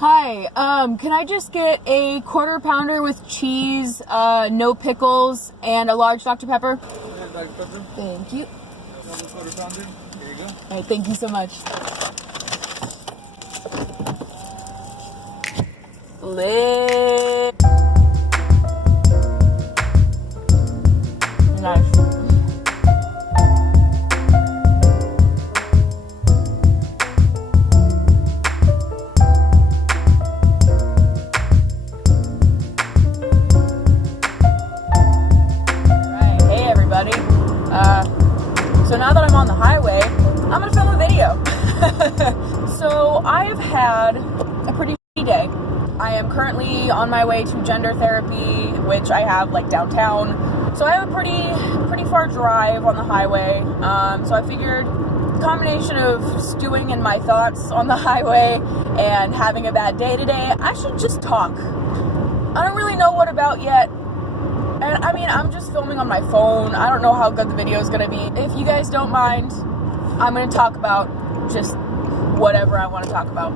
Hi, can I just get a quarter pounder with cheese, no pickles, and a large Dr. Pepper? Yeah, Dr. Pepper. Thank you. Another quarter pounder. Here you go. Alright, thank you so much. Lit. Nice. So now that I'm on the highway, I'm gonna film a video. So I've had a pretty shitty day. I am currently on my way to gender therapy, which I have like downtown. So I have a pretty far drive on the highway. So I figured the combination of stewing in my thoughts on the highway and having a bad day today, I should just talk. I don't really know what about yet. And I mean, I'm just filming on my phone. I don't know how good the video is going to be. If you guys don't mind, I'm going to talk about just whatever I want to talk about.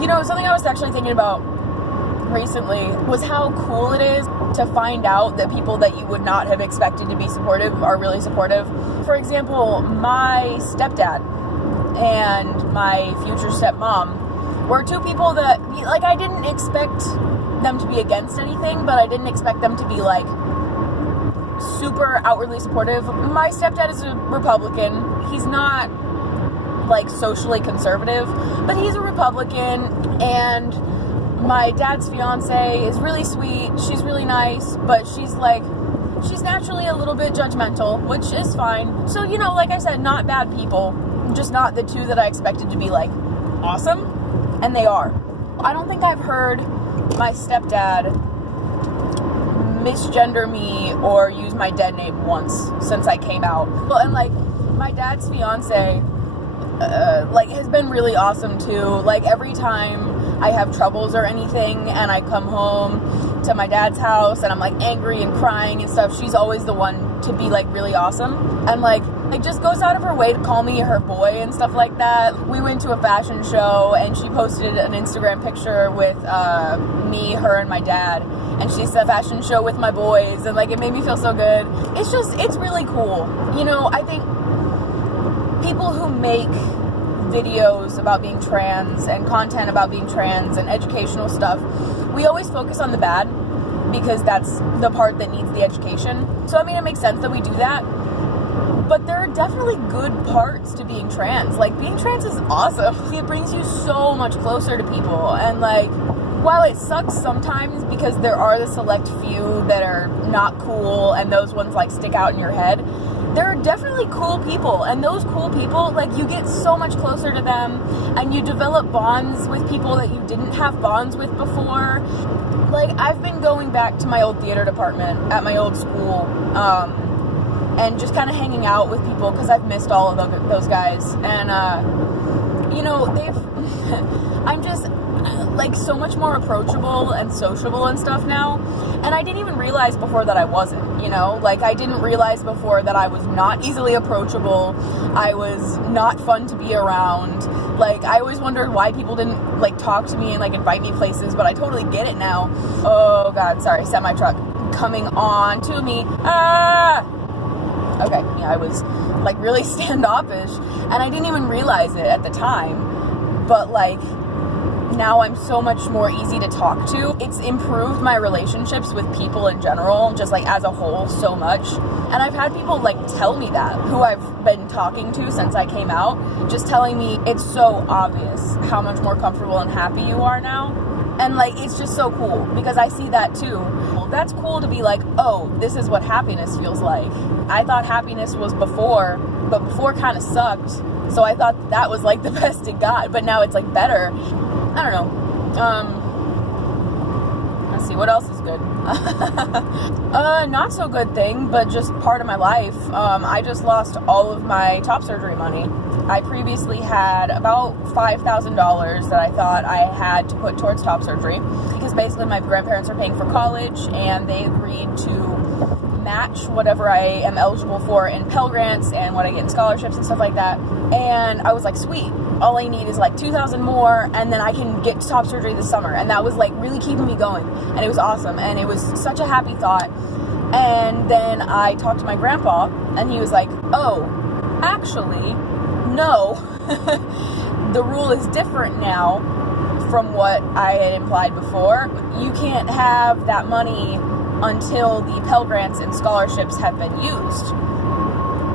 You know, something I was actually thinking about recently was how cool it is to find out that people that you would not have expected to be supportive are really supportive. For example, my stepdad and my future stepmom were two people that, like, I didn't expect them to be against anything, but I didn't expect them to be like super outwardly supportive. My stepdad is a Republican. He's not like socially conservative, but he's a Republican, and my dad's fiance is really sweet. She's really nice, but she's naturally a little bit judgmental, which is fine. So, you know, like I said, not bad people, just not the two that I expected to be like awesome, and they are. I don't think I've heard my stepdad misgender me or use my dead name once since I came out. Well, and like my dad's fiance like has been really awesome too. Like every time I have troubles or anything and I come home to my dad's house and I'm like angry and crying and stuff, she's always the one to be like really awesome and like just goes out of her way to call me her boy and stuff like that. We went to a fashion show and she posted an Instagram picture with me, her, and my dad, and she said fashion show with my boys, and like it made me feel so good. It's really cool. You know, I think people who make videos about being trans and content about being trans and educational stuff, we always focus on the bad because that's the part that needs the education. So I mean, it makes sense that we do that. But there are definitely good parts to being trans. Like, being trans is awesome. It brings you so much closer to people. And, like, while it sucks sometimes because there are the select few that are not cool and those ones, like, stick out in your head, there are definitely cool people. And those cool people, like, you get so much closer to them and you develop bonds with people that you didn't have bonds with before. Like, I've been going back to my old theater department at my old school, and just kind of hanging out with people because I've missed all of those guys. And, you know, I'm just, like, so much more approachable and sociable and stuff now. And I didn't even realize before that I wasn't, you know? Like, I didn't realize before that I was not easily approachable. I was not fun to be around. Like, I always wondered why people didn't, like, talk to me and, like, invite me places, but I totally get it now. Oh, God, sorry, semi-truck coming on to me. Okay, yeah, I was, like, really standoffish, and I didn't even realize it at the time, but, like, now I'm so much more easy to talk to. It's improved my relationships with people in general, just, like, as a whole, so much, and I've had people, like, tell me that, who I've been talking to since I came out, just telling me it's so obvious how much more comfortable and happy you are now. And, like, it's just so cool, because I see that, too. Well, that's cool to be like, oh, this is what happiness feels like. I thought happiness was before, but before kind of sucked, so I thought that was, like, the best it got, but now it's, like, better. I don't know. Let's see, what else is good? Not so good thing, but just part of my life. I just lost all of my top surgery money. I previously had about $5,000 that I thought I had to put towards top surgery because basically my grandparents are paying for college and they agreed to match whatever I am eligible for in Pell Grants and what I get in scholarships and stuff like that. And I was like, sweet. all I need is like 2,000 more, and then I can get top surgery this summer. And that was like really keeping me going, and it was awesome, and it was such a happy thought. And then I talked to my grandpa, and he was like, oh, actually, no, the rule is different now from what I had implied before. You can't have that money until the Pell Grants and scholarships have been used.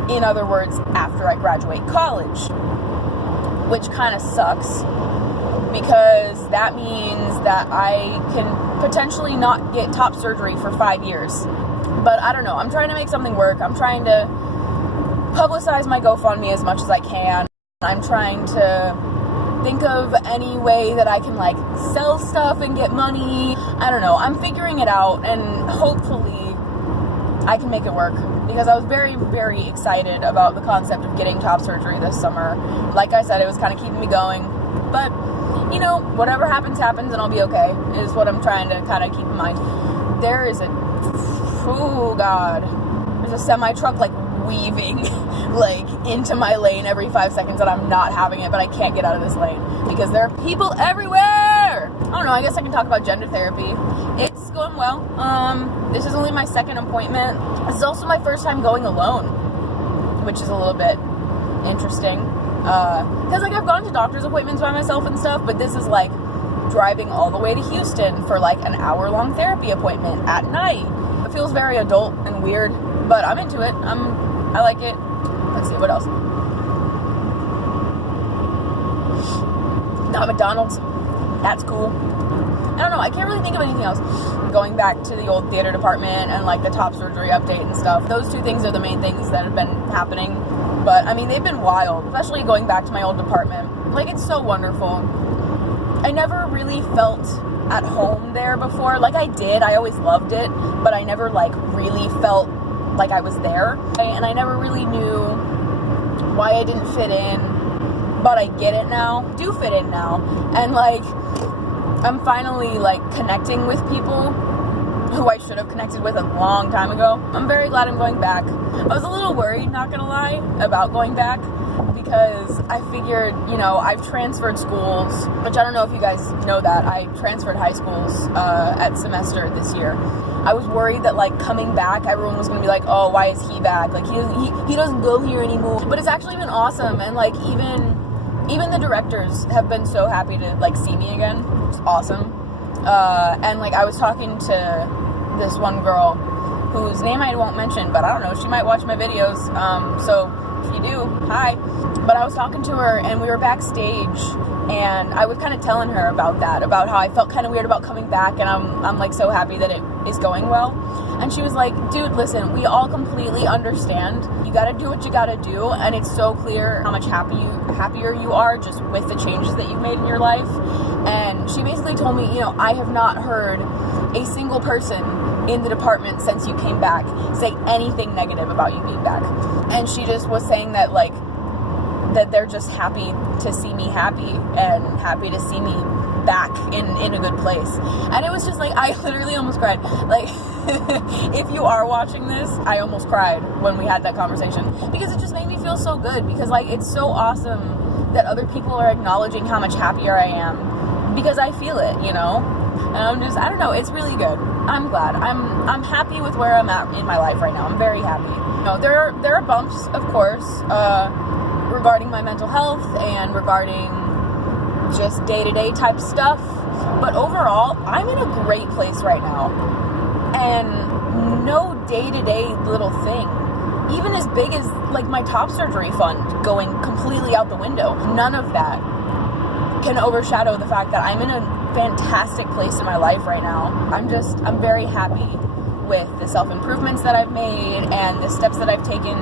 In other words, after I graduate college, which kind of sucks, because that means that I can potentially not get top surgery for 5 years. But I don't know, I'm trying to make something work. I'm trying to publicize my GoFundMe as much as I can. I'm trying to think of any way that I can like sell stuff and get money. I don't know, I'm figuring it out, and hopefully I can make it work, because I was very, very excited about the concept of getting top surgery this summer. Like I said, it was kind of keeping me going, but you know, whatever happens, happens, and I'll be okay, is what I'm trying to kind of keep in mind. There is oh God, there's a semi-truck like weaving like into my lane every 5 seconds, and I'm not having it, but I can't get out of this lane because there are people everywhere. I don't know, I guess I can talk about gender therapy. It's going well. This is only my second appointment. This is also my first time going alone, which is a little bit interesting. Because like I've gone to doctor's appointments by myself and stuff, but this is like driving all the way to Houston for like an hour-long therapy appointment at night. It feels very adult and weird, but I'm into it. I like it. Let's see, what else? Got McDonald's. That's cool. I don't know, I can't really think of anything else. Going back to the old theater department and like the top surgery update and stuff, those two things are the main things that have been happening. But I mean, they've been wild, especially going back to my old department. Like, it's so wonderful. I never really felt at home there before. Like, I did, I always loved it, but I never like really felt like I was there. And I never really knew why I didn't fit in, but I get it now. Do fit in now. And like, I'm finally like connecting with people who I should have connected with a long time ago. I'm very glad I'm going back. I was a little worried, not gonna lie, about going back, because I figured, you know, I've transferred schools, which I don't know if you guys know that. I transferred high schools at semester this year. I was worried that like coming back, everyone was gonna be like, oh, why is he back? Like he doesn't go here anymore. But it's actually been awesome, and like even the directors have been so happy to like see me again. It's awesome. And like I was talking to this one girl whose name I won't mention, but I don't know, she might watch my videos. So if you do, hi. But I was talking to her, and we were backstage, and I was kind of telling her about that, about how I felt kind of weird about coming back, and I'm like so happy that it is going well. And she was like, dude, listen, we all completely understand. You gotta do what you gotta do, and it's so clear how much happier you are just with the changes that you've made in your life. And she basically told me, you know, I have not heard a single person in the department since you came back say anything negative about you being back. And she just was saying that like, that they're just happy to see me happy, and happy to see me back in a good place. And it was just like, I literally almost cried. Like, if you are watching this, I almost cried when we had that conversation, because it just made me feel so good, because like, it's so awesome that other people are acknowledging how much happier I am, because I feel it, you know? And I don't know, it's really good. I'm glad. I'm happy with where I'm at in my life right now. I'm very happy. You know, there are bumps, of course, regarding my mental health and regarding just day-to-day type stuff. But overall, I'm in a great place right now. And no day-to-day little thing, even as big as like my top surgery fund going completely out the window, none of that can overshadow the fact that I'm in a fantastic place in my life right now. I'm very happy with the self-improvements that I've made and the steps that I've taken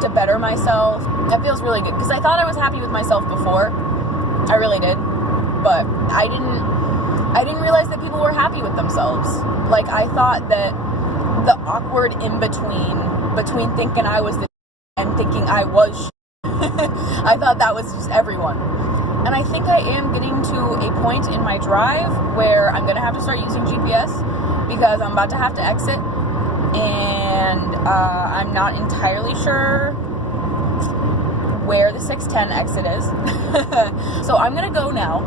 to better myself. That feels really good, because I thought I was happy with myself before. I really did. But I didn't realize that people were happy with themselves. Like, I thought that the awkward between thinking I was the and thinking I was I thought that was just everyone. And I think I am getting to a point in my drive where I'm going to have to start using GPS, because I'm about to have to exit, and I'm not entirely sure where the 610 exit is. So I'm gonna go now.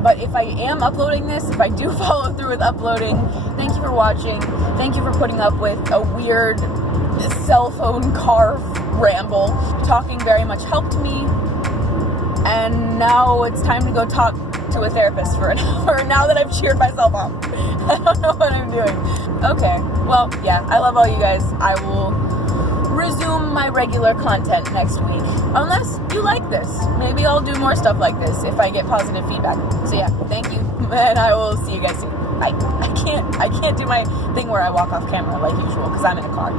But if I am uploading this, if I do follow through with uploading, thank you for watching. Thank you for putting up with a weird cell phone car ramble. Talking very much helped me. And now it's time to go talk to a therapist for an hour now that I've cheered myself up. I don't know what I'm doing. Okay, well, yeah, I love all you guys. I will resume my regular content next week. Unless you like this. Maybe I'll do more stuff like this if I get positive feedback. So yeah, thank you. And I will see you guys soon. I can't do my thing where I walk off camera like usual because I'm in a car.